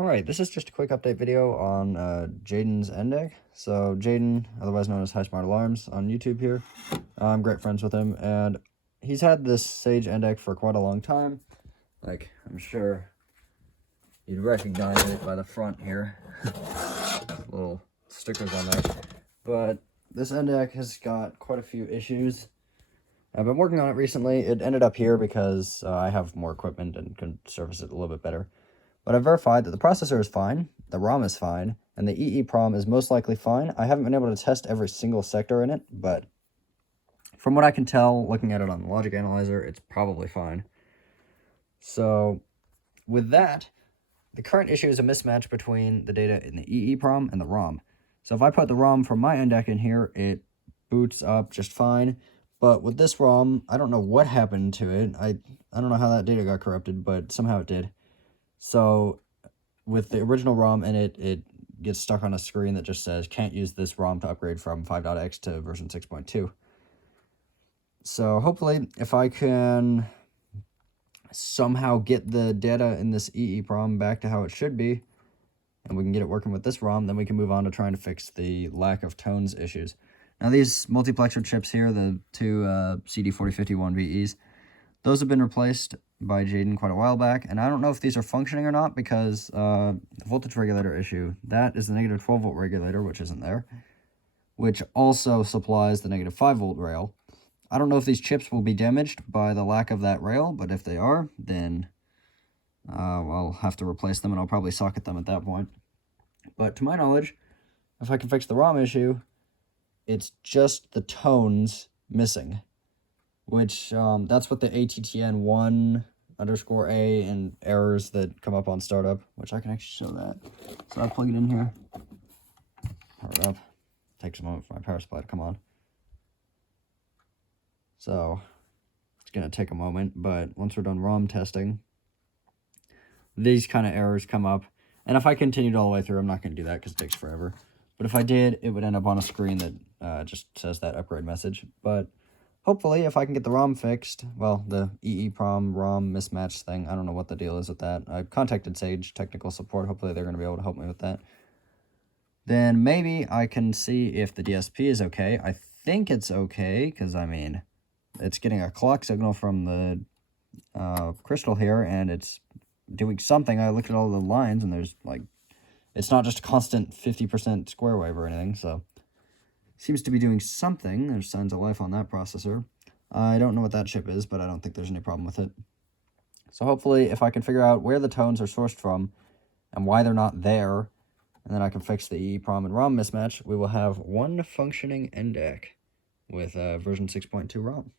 Alright, this is just a quick update video on Jaiden's Endec. So Jaiden, otherwise known as High Smart Alarms on YouTube here. I'm great friends with him, and he's had this Sage Endec for quite a long time. Like, I'm sure you'd recognize it by the front here. Little stickers on there. But this Endec has got quite a few issues. I've been working on it recently. It ended up here because I have more equipment and can service it a little bit better. But I've verified that the processor is fine, the ROM is fine, and the EEPROM is most likely fine. I haven't been able to test every single sector in it, but from what I can tell, looking at it on the logic analyzer, it's probably fine. So with that, the current issue is a mismatch between the data in the EEPROM and the ROM. So if I put the ROM from my Endec in here, it boots up just fine. But with this ROM, I don't know what happened to it. I don't know how that data got corrupted, but somehow it did. So with the original ROM in it, it gets stuck on a screen that just says, can't use this ROM to upgrade from 5.x to version 6.2. So hopefully, if I can somehow get the data in this EEPROM back to how it should be, and we can get it working with this ROM, then we can move on to trying to fix the lack of tones issues. Now these multiplexer chips here, the two CD4051VEs, those have been replaced by Jaiden quite a while back, and I don't know if these are functioning or not because the voltage regulator issue, that is the negative 12 volt regulator, which isn't there, which also supplies the negative 5 volt rail. I don't know if these chips will be damaged by the lack of that rail, but if they are, then I'll have to replace them, and I'll probably socket them at that point. But to my knowledge, if I can fix the ROM issue, it's just the tones missing, which that's what the ATTN1 _ A and errors that come up on startup, which I can actually show that. So I'll plug it in here, power it up. Takes a moment for my power supply to come on. So it's going to take a moment, but once we're done ROM testing, these kind of errors come up. And if I continued all the way through, I'm not going to do that because it takes forever. But if I did, it would end up on a screen that just says that upgrade message. But hopefully, if I can get the ROM fixed, well, the EEPROM ROM mismatch thing, I don't know what the deal is with that. I contacted Sage technical support. Hopefully, they're going to be able to help me with that. Then maybe I can see if the DSP is okay. I think it's okay because, I mean, it's getting a clock signal from the crystal here, and it's doing something. I looked at all the lines, and there's, like, it's not just a constant 50% square wave or anything, so seems to be doing something. There's signs of life on that processor. I don't know what that chip is, but I don't think there's any problem with it. So hopefully, if I can figure out where the tones are sourced from and why they're not there, and then I can fix the EEPROM and ROM mismatch, we will have one functioning Endec with version 6.2 ROM.